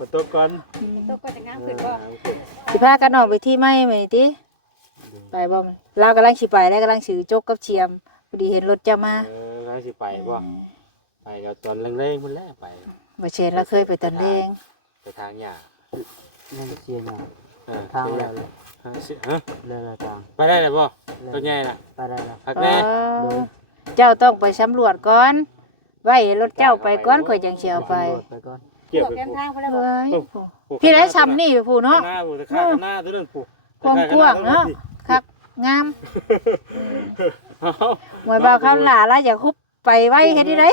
ฝนตกก่อนตกก็จะงามขึ้นบ่สิพากันออกไปที่ไม้ไหมติไปบ่มันเรากำลังสิไปแล้วกำลังถือจกกับเชียมพอดีเห็นรถจะมาเราสิไปบ่ไปเดี๋ยวตอนแรงๆมันแลไปบ่เชนเราเคยไปตอนแรงไปทางหญ้านั่นเชียร์น่ะทางแล้วเลยฮะเลยทางไปได้แล้วบ่ตัวใหญ่น่ะไปได้แล้วพักแน่เจ้าต้องไปสำรวจก่อนไว้รถเจ้าไปก่อนค่อยจังสิเอาไปก่อนเกี่ยว แก้มทางไปแล้วบ่พี่ได้ซ้ำนี่ผู้เนาะหน้าผู้ตะขาหน้าตัวนั้นผู้ความกว้างเนาะคักงามหมวยบ่าวเขาหล่าแล้วอย่าคุบไปไว้เฮ็ดได้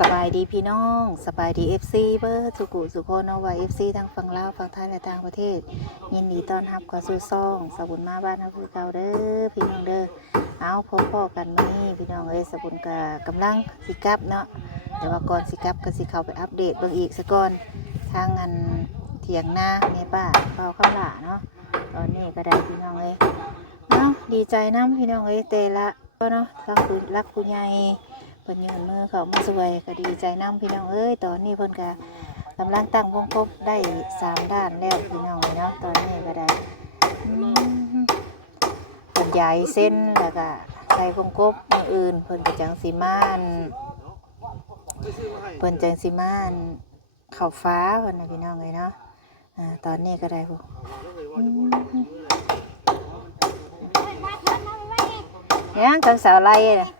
สบายดีพี่น้องสบายดี FC เบอร์สุกุสุโคนเอาไว้ FC ทั้งฝั่งลาวฝั่งไทยและต่างประเทศยินดีต้อนรับเข้าสู่ซ่องสบุญมาบ้านเฮาคือเก่าเด้อพี่น้องเด้อเอาพ่อกันมื้อนี้พี่น้องเอ้ยสบุญก็กำลังสิกลับเนาะแต่ว่าก่อนสิกลับก็สิเข้าไปอัปเดตเบิ่งอีกซะก่อนทางอันเถียงนาแม่ป้าเฝ้าข้าวหล่าเนาะตอนนี้ก็ได้พี่น้องเอ้ยเนาะดีใจนำพี่น้องเอ้ยแต่ละเนาะทางผู้รักผู้ใหญ่เพิ่นยืนมือเขามาสวยก็ดีใจนำพี่น้องเอ้ยตอนนี้เพิ่นก็กำลังตั้งวงกบได้3ด้านแล้วพี่น้องเนาะตอนนี้ก็ได้เพิ่นใหญ่เส้นแล้วก็ใส่วงกบมืออื่นเพิ่นก็จังสิมานเพิ่นจังสิมานเข้าฟ้าเพิ่นน่ะพี่น้องเอ้ยเนาะตอนนี้ก็ได้ผู้ยังทางสาวไล่น่ะ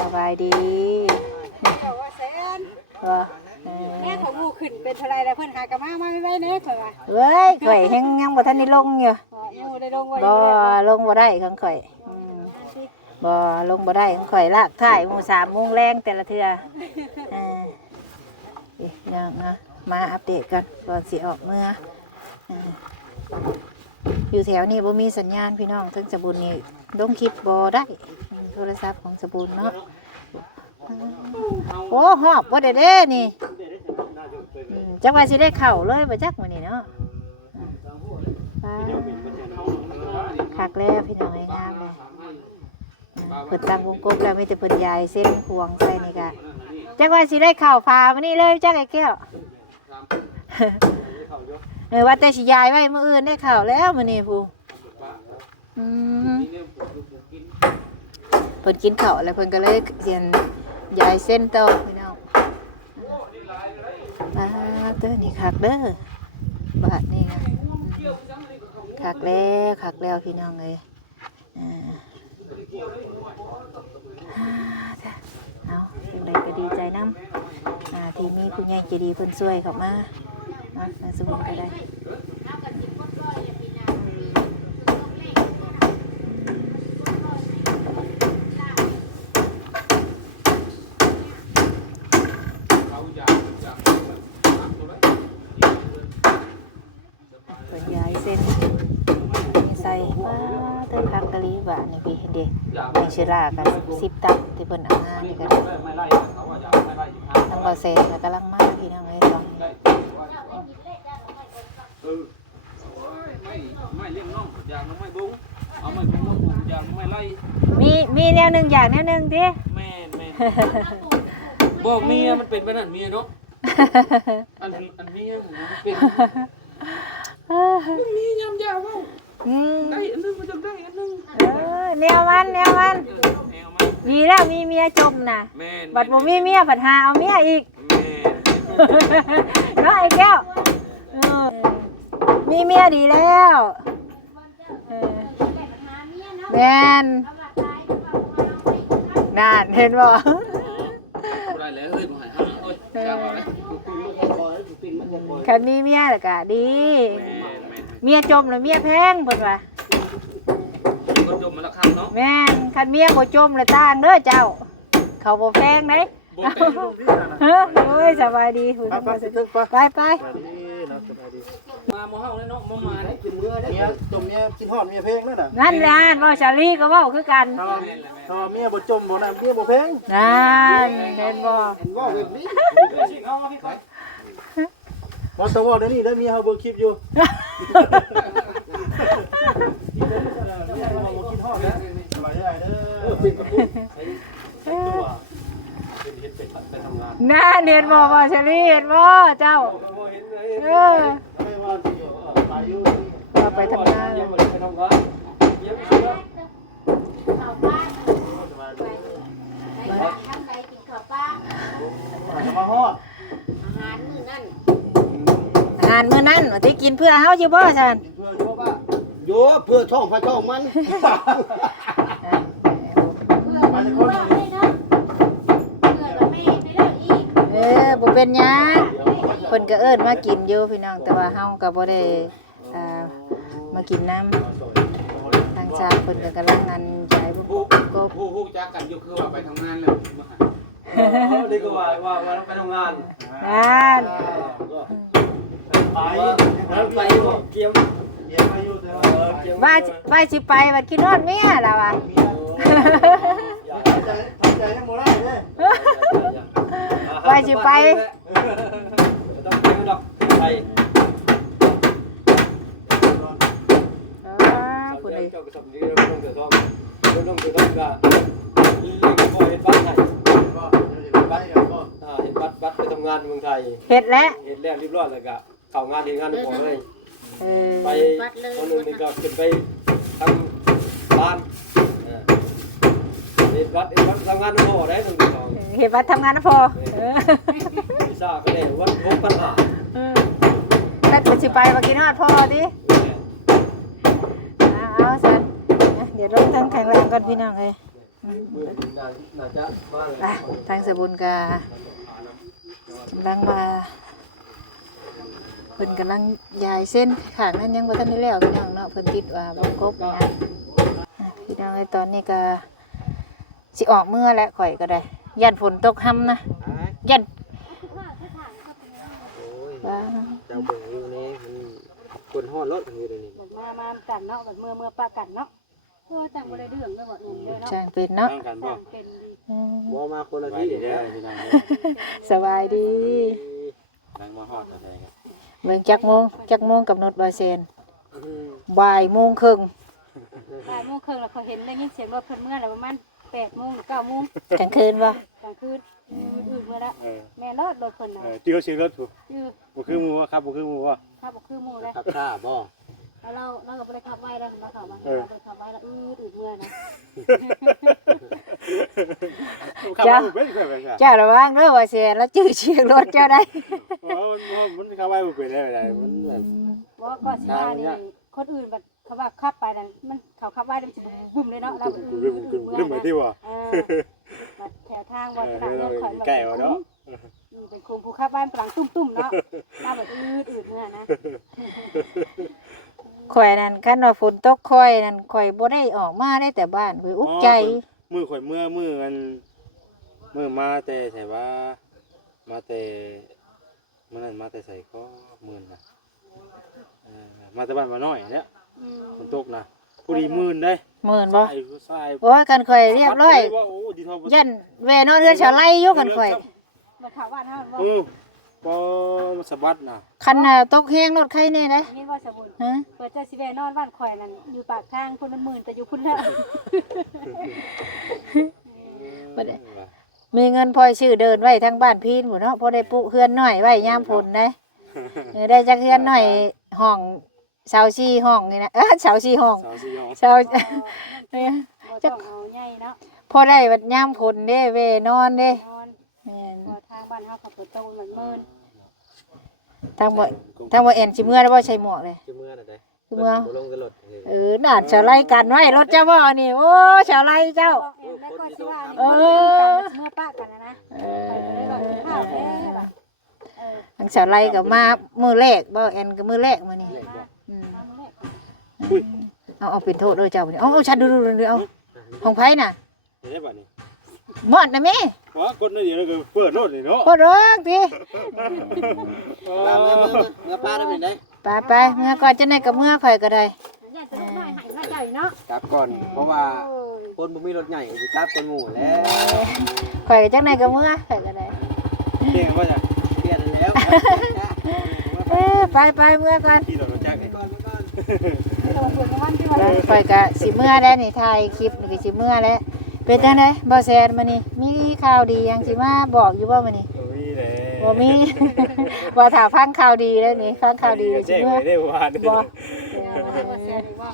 สบายดีว่าแสนว่าแม่ของหมู่ขึ้นเป็นเท่าไรแล้วเพิ่นหากะมาไม่ไว้เด้ข่อยว่าเว้ยข่อยยังบ่ทันได้ลงอยู่หมู่ได้ลงไว้บ่ลงบ่ได้ของข่อยบ่ลงบ่ได้ของข่อยลากถ่ายหมู่3 โมงแรงแต่ละเทื่อยังนะมาอัปเดตกันก่อนสิออกเมื่ออยู่แถวนี้บ่มีสัญญาณพี่น้องถึงสบุญนี่ลงคลิปบ่ได้โทรศัพท์ของสบุญเนาะโอ้หอบบ่ได้เด้นี่จักว่าสิได้เข้าเลยบ่จักมื้อนี้เนาะคักแล้วพี่น้องงามเลยเพิ่นตั้งวงกบแล้วมีแต่เพิ่นยายเส้นพวงใส่นี่ก็จักว่าสิได้เข้าฟ้ามื้อนี้เลยจักไอ้แก้วว่าแต่สิยายไว้มื้ออื่นได้เข้าแล้วมื้อนี้ผู้เพิ่นกินข้าวแล้วเพิ่นก็เลยเรียนยายเส้นต่อพี่น้องเด้อนี่คักเด้อบาดนี่คักแล้วพี่น้องเอ้ยเอาจังไดก็ดีใจนำที่มีผู้ใหญ่ใจดีเพิ่นช่วยเข้ามาสมุนก็ได้ยายเส้นใส่เติมผักกะหรี่บ้านนี่พี่เด็กในชิรากัน10 ตับที่เพิ่นเอามานี่ก็ได้ทั้งบ่อเซนก็กำลังมาพี่น้องเอ้ยต้องไม่เลี้ยงน้องอยากไม่บุ้งเอาไม่บุ้งอยากไม่ไล่มีแนวนึงอย่างแนวนึงติแม่บ่เมียมันเป็นไปนั่นเมียเนาะอันเมียเป็นมียำยาวว่าได้อันนึงมันจะได้อันนึงแนวมันมีแล้วมีเมียจมน่ะบัดบ่มีเมียผัดหาเอาเมียอีกเนาะไอ้แก้วมีเมียดีแล้วแม่นนั่นเห็นบ่ได้แล้วเฮ้ยบ่ให้หาโอ๊ยจ้าบ่เลยคันมีเมียแล้วก็ดีเมียจมแล้วเมียแพงเพิ่นว่าคนจมมาแล้วครับเนาะแม่นคันเมียบ่จมแล้วต่างเด้อเจ้าเขาบ่แพงเด้โอ้ยสบายดีไป มาหมอเฮาเลยเนาะมาได้ กินเมื่อได้เมียจมเมียกินฮอดเมียเพลงนั่นน่ะ นั่นแหละว่าชาลีก็เว้าคือกัน ถ้าเมียบ่จมบ่น่ะเมียบ่เพลง นั่นเห็นบ่ เห็นว่าแบบนี้บ่ต้องว่าเดี๋ยวนี้เด้อเมียเฮาเบิ่งคลิปอยู่สบายได้เด้อเป็นกระปุกเป็นเฮ็ดเป็นทำงาน น่าเห็นบ่ว่าชาลีเห็นบ่เจ้าเออ ไม่ว่าสิไปอยู่ ว่าไปทำงาน ไปทำงานเยี่ยมเชื่อ มาฮอด อาหารมื้อนั้นว่าที่กินเพื่อเฮาอยู่บ่ซั่น เพื่อโยบ้าโยเพื่อช่องพระช่องมันมันคน บ่เป็นหยังเพิ่นก็เอิ้นมากินอยู่พี่น้องแต่ว่าเฮาก็บ่ได้มากินน้ำทางชาติเพิ่นก็กำลังนั่นใจบ่ก็ ผู้จักกันอยู่คือว่าไปทำงานแล้วดีกว่าไปทำงาน นั่น ไปเกี่ยวมาอยู่แต่ว่าสิไปบัดคิดฮอดเมียล่ะว่ะ ใจให้หมดได้เด้ ว่าสิไป ต้องไปดอกไป ผู้ใด เจ้าก็สำนีเราต้องเดือดร้อนเราต้องเดือดร้อนก็เล็กก็เห็นบ้านไทยเห็นบัตรไปทำงานเมืองไทย เฮ็ดแล้ว เห็นแล้วรีบร้อนเลยก็เข้างานเห็นงานหมดเลย ไป เออ คนหนึ่งนี่ก็ขึ้นไปทำบ้านเห็นวัดทำงานหมดได้หนึ่งสอง เฮ็ดบัดทำงานนะพอเออ พิซซ่าก็ได้วัดพบปัญหา แล้วจะสิไปว่ากินฮอดพ่อติเอาซั่นเดี๋ยวลงทางแข็งแรงก่อนพี่น้องเอ้ย มือน่าจะมาเลย ทางสบุญกกำลังว่าเพิ่นกำลังยายเส้นข้างนั้นยังบ่ทันได้แล้วพี่น้องเนาะเพิ่นติดว่าบ่ครบนะพี่น้องไอ้ตอนนี้ก็สิออกเมื่อแล้วข่อยก็ได้ยันฝนตกค่ำนะยัน โอ้ยเจ้าเบิ่งอยู่นี่มันคนห่อรถอยู่เลยนี่ มากันเนาะแบบเมื่อป้ากันเนาะเออแต่งบ่ได้เรื่องเลยบ่เงินเลยเนาะ ช่างเป็นเนาะ นั่งกันบ่ เป็นดี บ่มาคนละที่เด้อพี่น้อง สบายดี นั่งมาฮอดอะไรกัน เบิ่งจักโมงกำหนดบ่เซนบ่ายโมงครึ่ง บ่ายโมงครึ่งแล้วเขาเห็นได้ยินเสียงรถเพิ่นเมื่อแล้วประมาณ8 โมง 9 โมง กลางคืนบ่ กลางคืนอื่นเมื่อละแม่รถเพิ่นน่ะ ที่เขาชื่อรถถูก ชื่อ บ่คือมูว่าครับบ่คือมูว่า ถ้าบ่คือหมู่เลย ขับช้าบ่ แล้วเราก็บ่ได้ขับไว้แล้วเราขับมาเราขับไว้แล้วอื่นเมื่อนะ ครับบ่เป็นแบบนั้น เจ้าระวังเด้อว่าเซนแล้วชื่อเสียงรถเจ้าได้ มันเข้าไว้บ่เป็นได้มันแบบ บ่ก็สิว่านี่คนอื่นบัดเขาว่าขับไปนั่นมันเขาขับไว้มันสิบุ้มเลยเนาะแล้ว ลืมไปที่ว่า บัดแถวทางบ่ตลาดเดินข่อย ใกล้ว่าเนาะ เป็นคุมผู้ขับบ้านกลางตุ้มๆเนาะมาแบบอื่นเมื่อนะ ข่อยนั่นคันว่าฝนตกข่อยนั่นข่อยบ่ได้ออกมาได้แต่บ้านข่อยอุกใจ มือข่อยมือมันมือมาแต่ใส่ว่ามาแต่มันนั่นมาแต่ใส่ก็มื่นนะมาแต่บ้านมาน้อยเนี่ยฝนตกนะผู้ดีมื่นได้ หมื่นบ่ ใส่ โอ้ยกันข่อยเรียบร้อย โอ้ดีทอ ยันแวนอนเฮือนชาวไร่อยู่กันข่อย มาข่าวบ้านเฮาบ่ ปอมาสะบัดนะ คันน่ะตกแห้งรถใครแน่เด้ นี่ว่าสมุน ฮะ เปิดเจ้าสิแวนอนบ้านข่อยนั่นอยู่ปากทางคนละหมื่นแต่อยู่คุณแล้ว บ่ได้มีเงินพอชื่อเดินไว้ทางบ้านพี่พุ่นเนาะพอได้ปุเฮือนน้อยไว้ยามฝนได้ได้จักเฮือนน้อยห้อง24ห้องนี่นะ24ห้อง สาวสี่ห้อง เช้า บ่ต้องเอาใหญ่เนาะ พอได้บัดยามฝนเด้เวนอนเด้ นอน แม่น ทางบ้านเฮาก็เปิดโตเหมือนหมื่น ทางบ่แอนสิเมื่อแล้วบ่ใส่หมวกเลย จะเมื่อน่ะได้ คือเมื่อ บ่ลงกันรถ น่าชาวไร่กันไว้รถเจ้าบ่นี่โอ้ชาวไร่เจ้า แล้วก็สิว่า เออ เมื่อป้ากันนะไปได้ก่อนข้าวแท้ล่ะ ทางชาวไร่ก็มามื้อแรกบ่แอนก็มื้อแรกมื้อนี้เอาเป็นโทษเด้อเจ้านี่เอาฉันดูเอาของไผน่ะ เห็นได้ป่ะนี่ หมดนะแม่ ว่ากดนั่นเดียวแล้วก็เปิดรถนี่เนาะ บ่ร้องติ มาเมื่อป้าได้เป็นได ไปเมื่อก่อนจะได้กับเมื่อข่อยก็ได้ ญาติลูกน้อยให้มาใหญ่เนาะ กลับก่อนเพราะว่าคนบ่มีรถใหญ่สิกลับคนหมู่แล้ว ข่อยก็จังได๋กับเมื่อข่อยก็ได้ เก่งว่าจ้ะ เปลี่ยนแล้ว ไปเมื่อก่อน ขี่รถจักรนี่ ก่อนก่อน เราเปิดวันที่ว่า ข่อยก็สิเมื่อแล้วนี่ถ่ายคลิปนี่ก็สิเมื่อแล้วเป็นจังได๋บ่แซนมื้อนี้มีข่าวดีหยังสิมาบอกอยู่บ่มื้อนี้ โอ้ยแหละ บ่มี บ่ถ้าฟังข่าวดีแล้วนี่ฟังข่าวดีสิ แจ้ง เมื่อ ไว้ได้ว่านี่ บ่ ว่าแซ่บว่า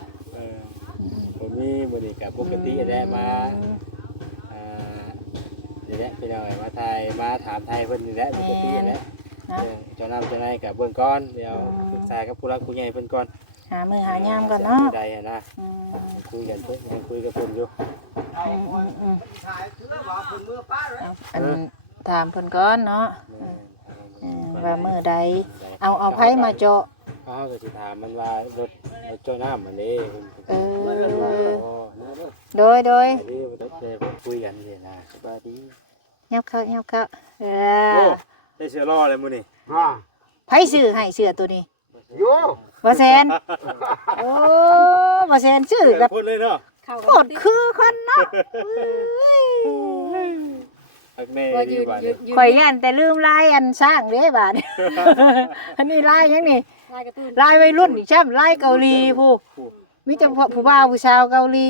ผมมีมื้อนี้ก็ปกติได้มานี่แหละพี่น้องมาถ่ายมาถามไทยเพิ่นนี่แหละปกติแหละ นะ เจ้านำเจ้านายกับเบิ่งก่อนเดี๋ยวปรึกษากับผู้รักผู้ใหญ่เพิ่นก่อน หามือหายามก่อนเนาะ ใดนะ อืม คุยกันเพิ่นยังคุยกับเพิ่นอยู่ ถ่ายคือว่าเพิ่นเมื่อป้าเลย อันถามเพิ่นก่อนเนาะว่ามื้อใดเอาไผมาเจาะ เขาก็สิถามมันว่ารถเจ้าน้ำมันนี่ เออ โอ้ โดย นี่รถเพิ่นคุยกันนี่นะสบายดี ยับเข้าเอ โอ้ อ ได้เสือรอเลยมื้อนี้ ฮ่า ไผซื้อให้เสื้อตัวนี้ โย บ่แซนโอ้บ่แซนซื้อกับ พูดเลยเนาะ เข้า โคตรคือคนเนาะ อักแม่ ว่า ดี ยืน กว่า ยืนยืน ข่อยย่านแต่ลืมลายอันสร้างเด้บาดนี้ อันนี้ลายหยังนี่ ลายการ์ตูน ลายวัยรุ่นนี่จ้ำลายเกาหลีผู้มีแต่ผู้บ่าวผู้สาวเกาหลี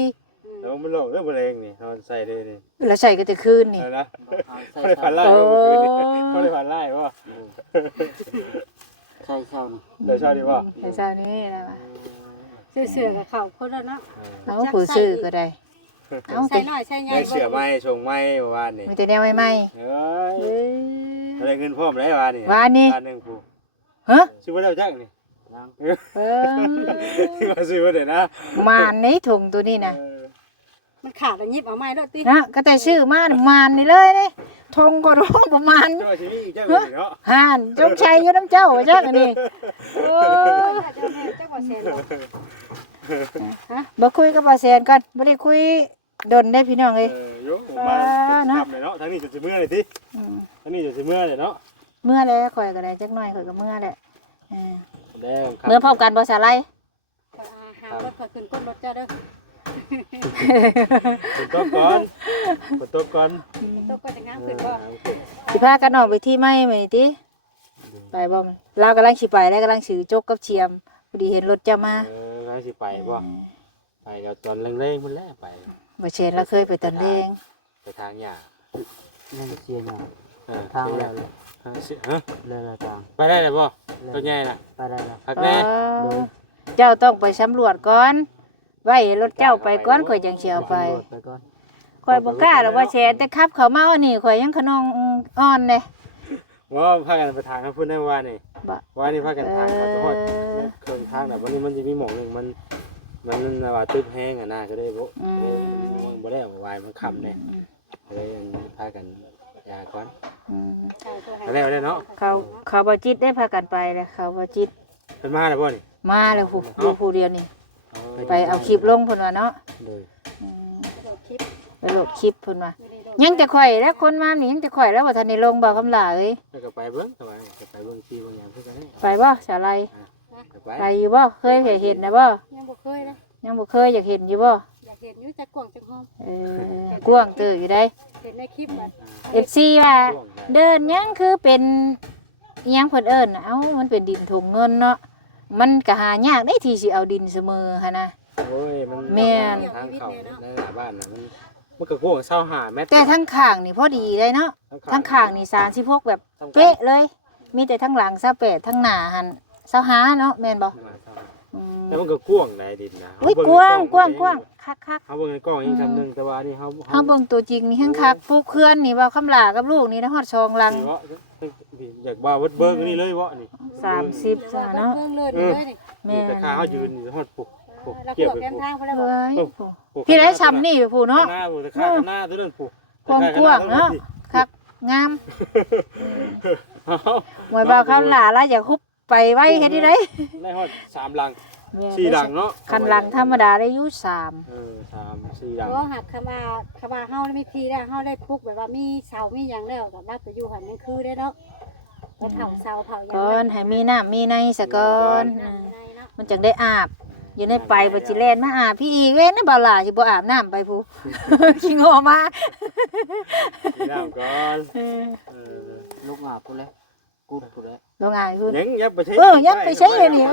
แล้วมันโลกเรื่องบ่แรงนี่นอนใส่เลยนี่ แล้วใส่ก็แต่คืนนี่ เอาละ ใส่ เขาได้ผ่านไล่ โอ้ บ่คืนนี่เขาได้ผ่านไล่บ่ ใส่เช้านี่ เดี๋ยวชอบดีบ่ แต่เช้านี้นะว่า เสื้อกับเขาคนละเนาะ เอาผู้ซื้อก็ได้เอา ใส่น้อยใส่ใหญ่ ได้เสือไม้ชงไม้เมื่อวานนี่ มีแต่แนวใหม่ เอ้ย ๆเอ้ย ได้เงินพร้อมได้วานนี่ วานนี่ วานหนึงผู้ ฮะ ซื้อบ่ได้จักนี่ ยัง เออ มาซื้อบ่ได้นะ มานในถุงตัวนี้นะ มันขาดแล้วยิบเอาไม้แล้วติ นะก็แต่ชื่อมานมานนี่เลยนี่ทงก็ร้องประมาณ เจ้าสิมีอีกจักนี่เนาะ ห่านจงชัยอยู่น้ำเจ้าว่าจักอันนี้โอ้ เจ้าแม่เจ้าบ่แซ่บ บ่คุยกับป้าแซนก่อนบ่ได้คุยดนได้พี่น้องเอ้ย โยมาทำเลยเนาะทางนี้จะสิเมื่อเลยติ อืม ทางนี้จะสิเมื่อเลยเนาะ เมื่อแล้วข่อยก็ได้จักหน่อยข่อยก็เมื่อแหละเออ แล้ว เมื่อพร้อมกันบ่สาไล หารถขึ้นก้นรถเจ้าเด้อ ฝนตกก่อนฝนตกก่อน ตกก็จะงามขึ้นบ่ สิพากันออกไปที่ไม้ไหมติไปบ่มันเรากำลังสิไปแล้วกำลังถือจกกับเชียมพอดีเห็นรถจะมา ให้สิไปบ่ไปเดี๋ยวตอนแรงๆมันแล่ไป บ่เชนเราเคยไปตอนเลง ไปทางหญ้า ยังเสียหน่อย ทางแล้วทางสิฮะ แล้วทาง ไปได้เลยบ่ตัวใหญ่น่ะ ไปได้แล้ว พักแน่ เจ้าต้องไปสำรวจก่อนไว้รถเจ้าไปก่อนข่อยจังสิเอาไป ไปก่อน ข่อยบ่กล้าหรอกว่าแชนแต่ขับเขามาเอานี่ข่อยยังขนองอ่อนเลย ว่าพากันไปทางกันพุ่นได้ว่านี่ บ่ ว่านี่พากันทางเขาจะฮอดเครื่องทางน่ะวันนี้มันจะมีหม่องนึงมันว่าตึกแห้งอ่ะนะก็ได้บ่ได้วายมันค่ำแน่เลยพากันยาก่อน อืม แล้วได้เนาะ เขาบ่จิตได้พากันไปเลยเขาบ่จิต เป็นมาแล้วบ่นี่ มาเลยผู้เดียวนี่ไปเอาคลิปลงเพิ่นว่าเนาะ เลย ไปโหลดคลิปเพิ่นว่ายังแต่ข่อยแล้วคนมานี่ยังแต่ข่อยแล้วบ่ทันได้ลงบ่คำลาเอ้ย แล้วก็ไปเบิ่งสบายก็ไปเบิ่งที่บางอย่างเพิ่นก็ได้ ไปบ่สาไล ไป ไปอยู่บ่เคยเห็นนะบ่ ยังบ่เคยนะ ยังบ่เคยอยากเห็นอยู่บ่ อยากเห็นอยู่จักกว่างจักหอม กว้างเตออยู่ได้ เห็นในคลิปบัด FC ว่าเดินยังคือเป็นอิหยังเพิ่นเอิ้นน่ะเอ้ามันเป็นดินถุงเงินเนาะมันก็หายากได้ที่สิเอาดินเสมอหั่นนะ โอ้ยมัน แม่น ทางเข้าในหน้าบ้านน่ะมันก็กว้าง25เมตร แต่ทั้งข้างนี่พอดีเลยเนาะทั้งข้างนี่36แบบเป๊ะเลย มีแต่ทั้งหลัง28ทั้งหน้าหั่น25เนาะแม่นบ่อืม แล้วมันก็กว้างในดินนะ อุ้ยกว้างคัก เฮาเบิ่งในกล้องอีกคำนึงแต่ว่านี่เฮา ๆเฮาเบิ่งตัวจริงนี่แฮงคักปลูกเขื่อนนี่ว่าคำลากับลูกนี่นะฮอด2ลัง อยากว่าวัดเบิ่งนี่เลยบ่นี่ 30ซะเนาะ เบิ่งเลิศเลยนี่ แม่ แต่ข้าเฮายืนฮอดปุ๊บ แล้ว เกี่ยว ขวบ ไป แก้มทางไปแล้วบ่ เว้ยพี่ได้ซ้ำนี่ผู้เนาะ หน้าปุ๊แต่ข้าหน้าตัวนั้นปุ๊ ความกว้างเนาะคักงามหมวยบ่าวคำลาแล้วอยากฮุบไปไว้เฮ็ดได้ได ได้ฮอด3ลัง แม่น สี่หลังเนาะ คันหลังธรรมดาได้อยู่3 3 4หลัง เพราะหักคำว่าเฮาได้มีทีแล้วเฮาได้ปลูกแบบว่ามีเสามีหยังแล้วก็มาไปอยู่หันนั่นคือได้เนาะไปเผาเสาเผาหยัง ก่อนให้มีน้ำมีในซะก่อน น้ำในเนาะ มันจังได้อาบอยู่ในไปบ่สิแล่นมาอาบพี่อีกเว้นนะบ่ล่ะสิบ่อาบน้ำไปผู้ ขี้งอมา สี่หลังก่อน เออ ลูกหงาพุ่นแล้วกูดพุ่นแล้ว ลงอายคุณ ยังยับไปใช้ ยับไปใช้เลยนี่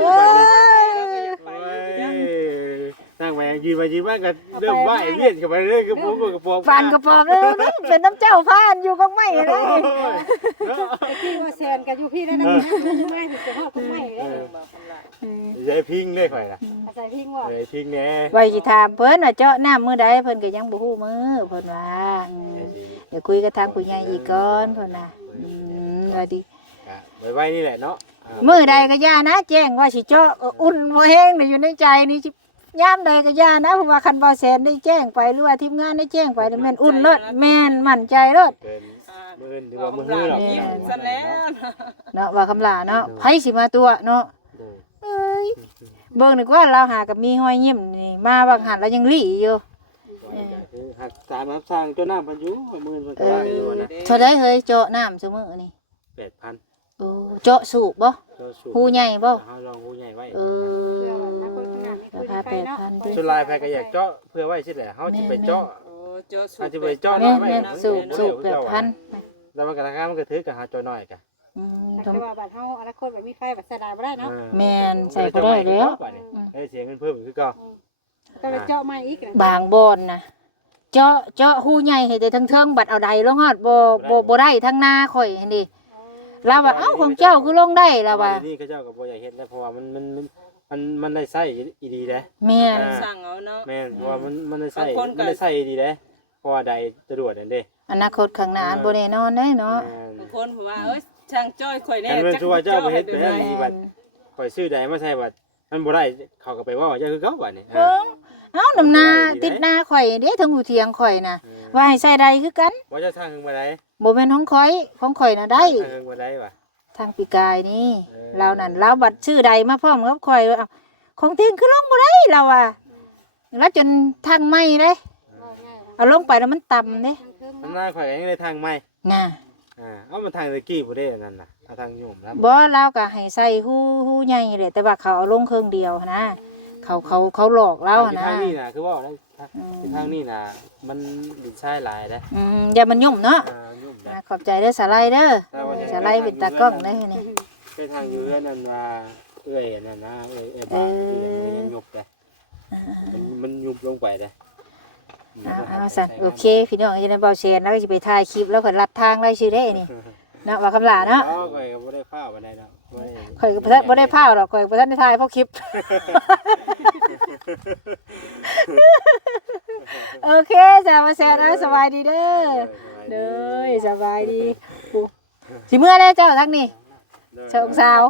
นั่งไปยืนไปยืนมากันเริ่มไหวเวียนกันไปเรื่อยกระปุกกระปุก ฟานกระปอบเลยเป็นน้ำเจ้าพานอยู่กับไม้เลย ไอ้ที่ว่าแซนกันอยู่พี่ได้นะไม่ถึงจะฮอดก็ไม่ได้ ใช้พิงได้ข่อยล่ะ ใส่พิงว่า ใช้พิงแน่ ไว้สิถามเพิ่นว่าเจาะน้ำมื้อใดเพิ่นก็ยังบ่ฮู้มื้อเพิ่นว่าเดี๋ยวคุยกับทางผู้ใหญ่อีกก่อนเพิ่นน่ะว่าดี ไว้นี่แหละเนาะ มื้อใดก็ย่านะแจ้งว่าสิเจาะอุ่นบ่แห้งอยู่ในใจนี่สิยามใดก็ย่านะเพราะว่าคันบ่แสนได้แจ้งไปหรือว่าทีมงานได้แจ้งไปแม่นอุ่นเลิศแม่นมั่นใจเลิศ เป็นมือหรือว่ามือหื้อหรอก ซะแล้ว เนาะว่าคำลาเนาะไผสิมาตัวเนาะเอ้ยเบิ่งนึกว่าเราหากับมีห้อยยิ้มนี่มาบางหันเรายังหลีอยู่ หักสามสร้างเจ้าหน้าพันยุมือมันก็ว่าอยู่นะ เท่าใดเฮ้ยเจาะน้ำซุมื้อนี่ 8,000 โอ้เจาะสูบบ่หูใหญ่บ่ เฮาลองหูใหญ่ไว้ เออราคา8,000ติ ส่วนลายแพก็อยากเจาะเพื่อไว้สิแหละเฮาสิไปเจาะ โอ้เจ้าสุ อา ด จจะไปเจาะ แม่ ไว้ แม่สูบ8,000 แล้วมันก็ราคามันก็ถือกับหาจอน้อยกะ แต่ว่าบัดเฮาอนาคตแบบมีไฟแบบสดาบ่ได้เนาะ แม่นใส่ก็ได้แล้ว ให้เสียเงินเพิ่มคือเก่า ก็เลยเจาะใหม่อีก บางบ่อนนะเจาะหูใหญ่ให้ได้ทั้งเทิงบัดเอาใดลงฮอดบ่ได้ทั้งหน้าข่อยหั่นดิเราว่าเอ้าของเจ้าคือลงได้เราว่า นี่เขาเจ้าก็บ่อยากเฮ็ดแล้วเพราะว่ามันได้ใช้อีดีเด้ แม่น สั่งเอาเนาะ แม่นเพราะว่ามันได้ใช้ดีเด้เพราะว่าใดสะดวกนั่นเด้ อนาคตข้างหน้าอันบ่แน่นอนเด้เนาะ บางคนว่าเอ้ยช่างจ้อยข่อยแน่ แต่มันชัวเจ้าไปเฮ็ดไปแล้ว แม่ นี่บัด น ข่อยซื้อใดมาใช้บัดมันบ่ได้เขาก็ไปว่าเจ้าคือเก่าบัดนี่ เอ้าน้ำหน้าติดหน้าข่อยเด้ทั้งหูเทียงข่อยน่ะว่าให้ใส่ใดคือกัน ว่าจะสร้างขึ้นมาได้ บ่แม่นของข่อยน่ะได้ สร้างขึ้นมาได้ว่ะ ทางปีกายนี่เรานั่นเราบัดชื่อใดมาพร้อมกับข่อยว่าของเทียงคือลงบ่ได้เราอ่ะแล้วจนทางไม่เด้เอาลงไปแล้วมันต่ำเด้ มันน่าข่อยยังได้ทางใหม่ น่ะ เอามันทางตะกี้บ่ได้นั่นน่ะเอาทางโยมแล้ว บ่เราก็ให้ใส่หูใหญ่แหละแต่ว่าเขาเอาลงเครื่องเดียวนะเขาหลอกเรา ที่ นะ ทางนี้น่ะคือว่าได้ที่ทางนี้น่ะมันดินทรายหลายเด้ อย่ามันยุ่มเนาะ โยมได้ ขอบใจเด้อสาไลเด้อสาไลเป็นตากล้องเด้อนี่ ไปทางอยู่เรือนนั่นว่าเอ้ยนั่นนะเอ้ยบ้านมันยังยุบเลยมันยุบลงไปเลย เอาสั่นโอเคพี่น้องจะได้เบาเชนแล้วก็จะไปถ่ายคลิปแล้วก็ลัดทางไล่ชื่อได้นี่เนาะว่าคำลาเนาะ ข่อยก็บ่ได้ข้าวบ่ได้ดอก ข่อยก็บ่ได้พาวหรอกข่อยบ่ทันได้ถ่ายเพราะคลิปโอเคจ้ามาแซนสบายดีเด้อเด้อสบายดีสิเมื่อแล้วเจ้าทักนี่เชิงสาว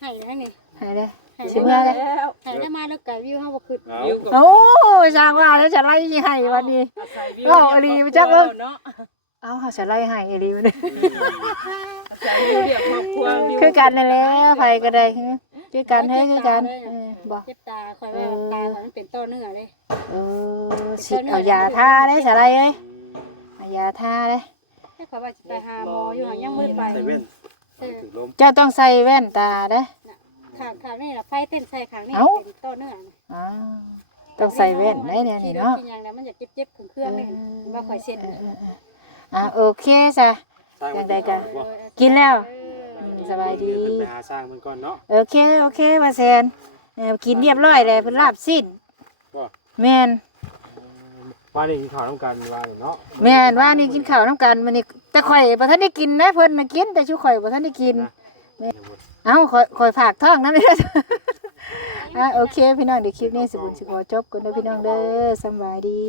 ให้ได้นี่ ให้เด้สิเมื่อแล้ว ให้ได้มาแล้วก็วิวเฮาบ่ขึ้น วิวกับ โอ้สร้างว่าแล้วจะไล่สิให้วันนี้ เอาเนาะ เอาเขาจะไล่ให้เอรีมัน เรียกครอบครัววิว คือกันนั่นแหละไผก็ได้คือกันเฮ้ยคือกันบ่ เจ็บตาคอยว่าตามันเป็นต้อเนื้อเลย สิเอายาทาได้สะไรเอ้ยเอายาทาได้ ให้คอยว่าจะไปหาหมออยู่ยังมืดไป ใส่เว้นถึงลม เจ้าต้องใส่แว่นตาเด้ ข้างนี่ล่ะไฟเต้นใส่ข้างนี่เป็นต้อเนื้อ ต้องใส่แว่นได้เนี่ยนี่เนาะ กินอย่างนั้นมันจะเจ็บเครื่องนี่ว่าคอยเสร็จ โอเคจ้ะอย่างใดก็กินแล้วสบายดี ไปหาสร้างมันก่อนเนาะ โอเคว่าแซนกินเรียบร้อยเลยเพิ่นลาบสิ้นแม่น ว่านี่กินข้าวน้ำกันว่าเนาะ แม่นว่านี่กินข้าวน้ำกันมันนี่แต่ข่อยบ่ทันได้กินนะเพิ่นน่ะกินแต่ชูข่อยบ่ทันได้กินเอ้าข่อยฝากท้องนำเด้อโอเคพี่น้องเดี๋ยวคลิปนี้สิบุญสิขอจบกันเด้อพี่น้องเด้อสำบายดี